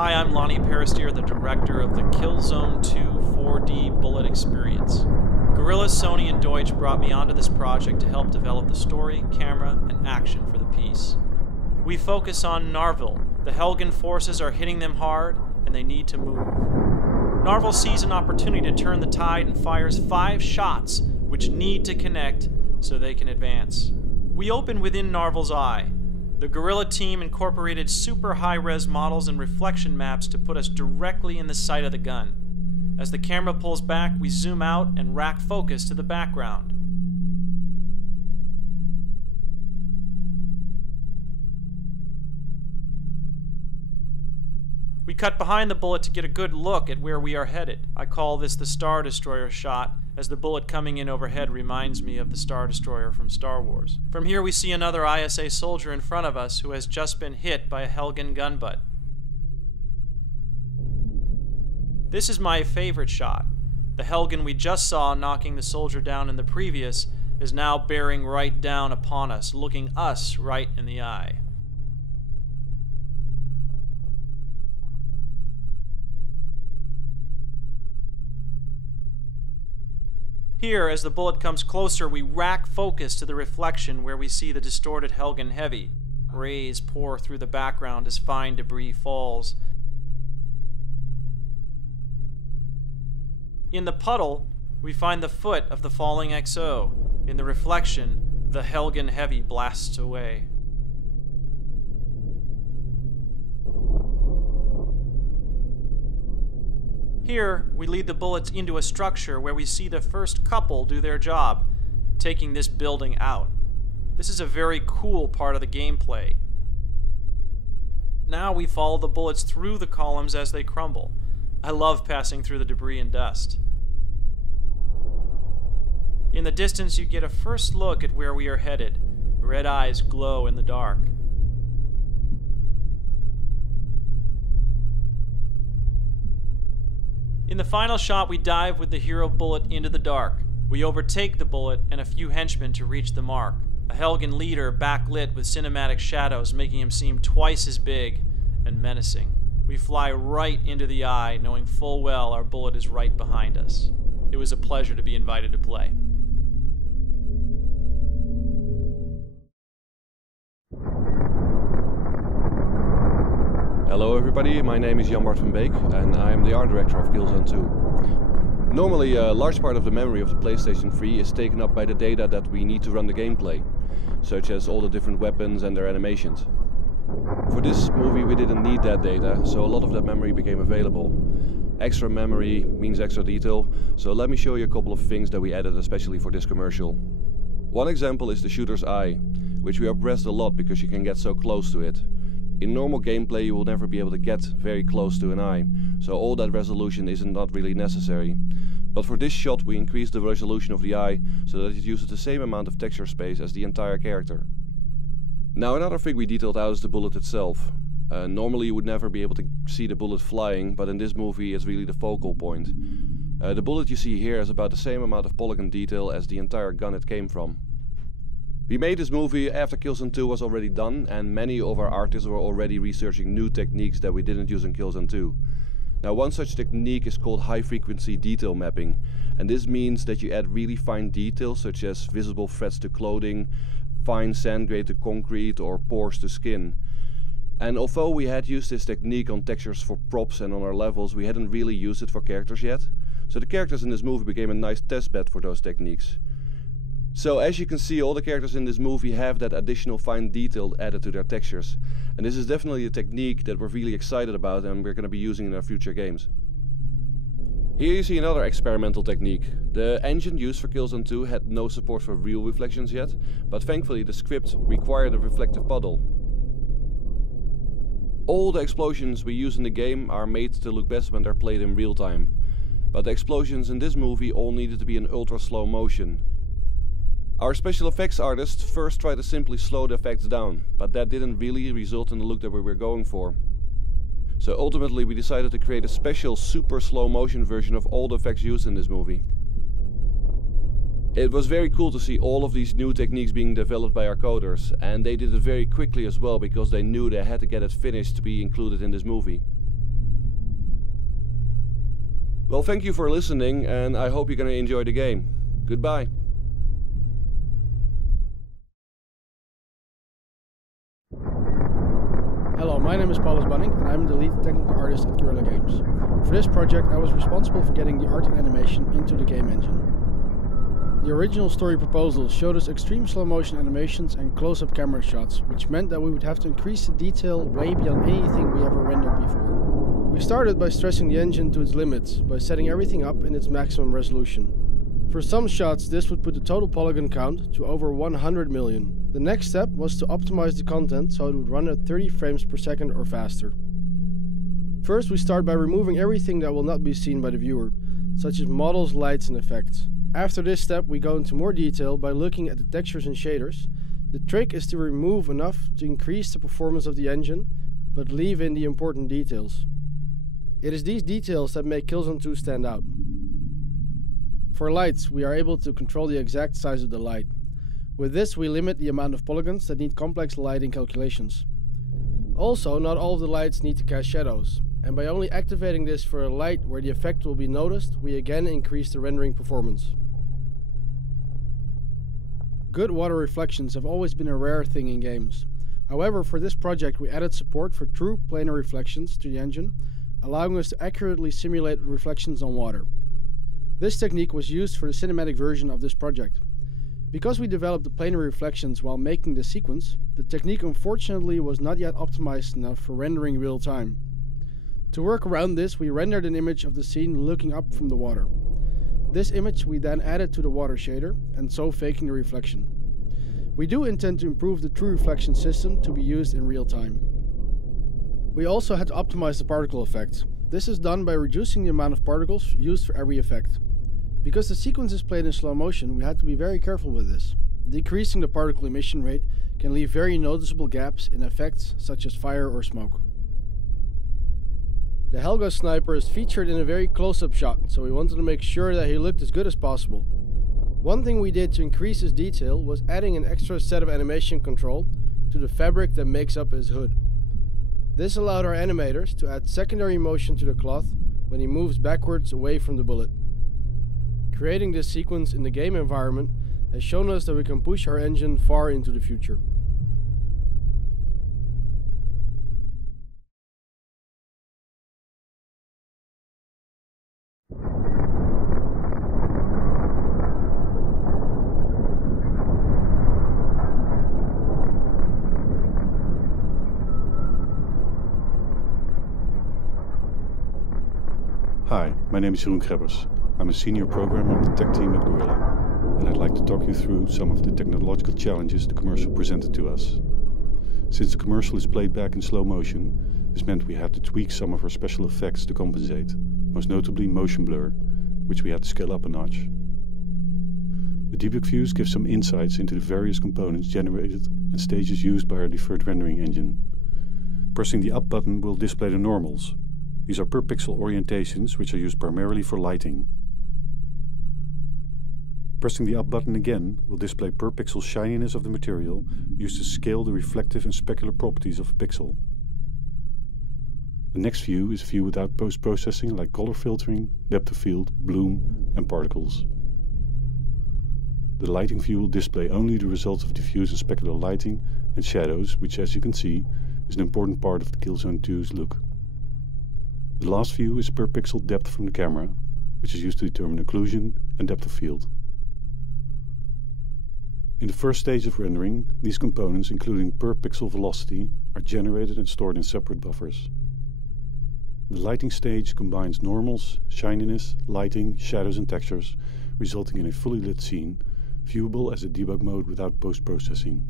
Hi, I'm Loni Peristere, the director of the Killzone 2 4D bullet experience. Guerrilla, Sony, and Zoic brought me onto this project to help develop the story, camera, and action for the piece. We focus on Narvel. The Helgen forces are hitting them hard, and they need to move. Narvel sees an opportunity to turn the tide and fires 5 shots, which need to connect so they can advance. We open within Narvel's eye. The Guerrilla team incorporated super high-res models and reflection maps to put us directly in the sight of the gun. As the camera pulls back, we zoom out and rack focus to the background. We cut behind the bullet to get a good look at where we are headed. I call this the Star Destroyer shot, as the bullet coming in overhead reminds me of the Star Destroyer from Star Wars. From here we see another ISA soldier in front of us who has just been hit by a Helgen gun butt. This is my favorite shot. The Helgen we just saw knocking the soldier down in the previous is now bearing right down upon us, looking us right in the eye. Here, as the bullet comes closer, we rack focus to the reflection where we see the distorted Helgen heavy. Rays pour through the background as fine debris falls. In the puddle, we find the foot of the falling XO. In the reflection, the Helgen heavy blasts away. Here, we lead the bullets into a structure where we see the first couple do their job, taking this building out. This is a very cool part of the gameplay. Now we follow the bullets through the columns as they crumble. I love passing through the debris and dust. In the distance, you get a first look at where we are headed. Red eyes glow in the dark. In the final shot, we dive with the hero bullet into the dark. We overtake the bullet and a few henchmen to reach the mark. A Helgen leader backlit with cinematic shadows, making him seem twice as big and menacing. We fly right into the eye, knowing full well our bullet is right behind us. It was a pleasure to be invited to play. Hello everybody, my name is Bart from Beek and I am the art director of Killzone 2. Normally a large part of the memory of the PlayStation 3 is taken up by the data that we need to run the gameplay, such as all the different weapons and their animations. For this movie we didn't need that data, so a lot of that memory became available. Extra memory means extra detail, so let me show you a couple of things that we added especially for this commercial. One example is the shooter's eye, which we oppressed a lot because you can get so close to it. In normal gameplay you will never be able to get very close to an eye, so all that resolution is not really necessary. But for this shot we increased the resolution of the eye so that it uses the same amount of texture space as the entire character. Now another thing we detailed out is the bullet itself. Normally you would never be able to see the bullet flying, but in this movie it's really the focal point. The bullet you see here has about the same amount of polygon detail as the entire gun it came from. We made this movie after Killzone 2 was already done, and many of our artists were already researching new techniques that we didn't use in Killzone 2. Now one such technique is called high frequency detail mapping, and this means that you add really fine details such as visible threads to clothing, fine sand grade to concrete or pores to skin. And although we had used this technique on textures for props and on our levels, we hadn't really used it for characters yet. So the characters in this movie became a nice testbed for those techniques. So as you can see, all the characters in this movie have that additional fine detail added to their textures. And this is definitely a technique that we're really excited about and we're going to be using in our future games. Here you see another experimental technique. The engine used for Killzone 2 had no support for real reflections yet, but thankfully the script required a reflective puddle. All the explosions we use in the game are made to look best when they're played in real time. But the explosions in this movie all needed to be in ultra slow motion. Our special effects artist first tried to simply slow the effects down, but that didn't really result in the look that we were going for. So ultimately we decided to create a special super slow motion version of all the effects used in this movie. It was very cool to see all of these new techniques being developed by our coders, and they did it very quickly as well because they knew they had to get it finished to be included in this movie. Well, thank you for listening, and I hope you're gonna enjoy the game. Goodbye. Hello, my name is Paulus Bannink and I'm the lead technical artist at Guerrilla Games. For this project I was responsible for getting the art and animation into the game engine. The original story proposal showed us extreme slow motion animations and close-up camera shots, which meant that we would have to increase the detail way beyond anything we ever rendered before. We started by stressing the engine to its limits, by setting everything up in its maximum resolution. For some shots this would put the total polygon count to over 100 million. The next step was to optimize the content so it would run at 30 frames per second or faster. First we start by removing everything that will not be seen by the viewer, such as models, lights and effects. After this step we go into more detail by looking at the textures and shaders. The trick is to remove enough to increase the performance of the engine, but leave in the important details. It is these details that make Killzone 2 stand out. For lights, we are able to control the exact size of the light. With this we limit the amount of polygons that need complex lighting calculations. Also, not all of the lights need to cast shadows, and by only activating this for a light where the effect will be noticed, we again increase the rendering performance. Good water reflections have always been a rare thing in games. However, for this project we added support for true planar reflections to the engine, allowing us to accurately simulate reflections on water. This technique was used for the cinematic version of this project. Because we developed the planar reflections while making the sequence, the technique unfortunately was not yet optimized enough for rendering real time. To work around this, we rendered an image of the scene looking up from the water. This image we then added to the water shader, and so faking the reflection. We do intend to improve the true reflection system to be used in real time. We also had to optimize the particle effect. This is done by reducing the amount of particles used for every effect. Because the sequence is played in slow motion, we had to be very careful with this. Decreasing the particle emission rate can leave very noticeable gaps in effects such as fire or smoke. The Helga sniper is featured in a very close-up shot, so we wanted to make sure that he looked as good as possible. One thing we did to increase his detail was adding an extra set of animation control to the fabric that makes up his hood. This allowed our animators to add secondary motion to the cloth when he moves backwards away from the bullet. Creating this sequence in the game environment has shown us that we can push our engine far into the future. Hi, my name is Jeroen Krebbers. I'm a senior programmer on the tech team at Guerrilla, and I'd like to talk you through some of the technological challenges the commercial presented to us. Since the commercial is played back in slow motion, this meant we had to tweak some of our special effects to compensate, most notably motion blur, which we had to scale up a notch. The debug views give some insights into the various components generated and stages used by our deferred rendering engine. Pressing the up button will display the normals. These are per pixel orientations which are used primarily for lighting. Pressing the up button again will display per pixel shininess of the material used to scale the reflective and specular properties of a pixel. The next view is a view without post-processing like color filtering, depth of field, bloom and particles. The lighting view will display only the results of diffuse and specular lighting and shadows, which as you can see is an important part of the Killzone 2's look. The last view is per pixel depth from the camera, which is used to determine occlusion and depth of field. In the first stage of rendering, these components, including per pixel velocity, are generated and stored in separate buffers. The lighting stage combines normals, shininess, lighting, shadows and textures, resulting in a fully lit scene, viewable as a debug mode without post-processing.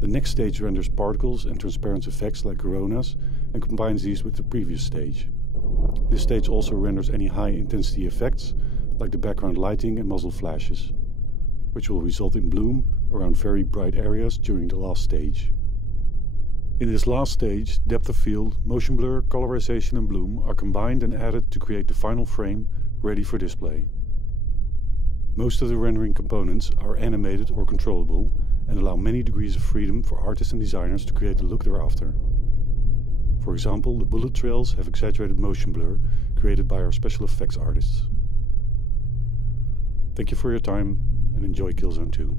The next stage renders particles and transparent effects like coronas and combines these with the previous stage. This stage also renders any high-intensity effects like the background lighting and muzzle flashes, which will result in bloom around very bright areas during the last stage. In this last stage, depth of field, motion blur, colorization and bloom are combined and added to create the final frame ready for display. Most of the rendering components are animated or controllable and allow many degrees of freedom for artists and designers to create the look they're after. For example, the bullet trails have exaggerated motion blur created by our special effects artists. Thank you for your time and enjoy Killzone 2.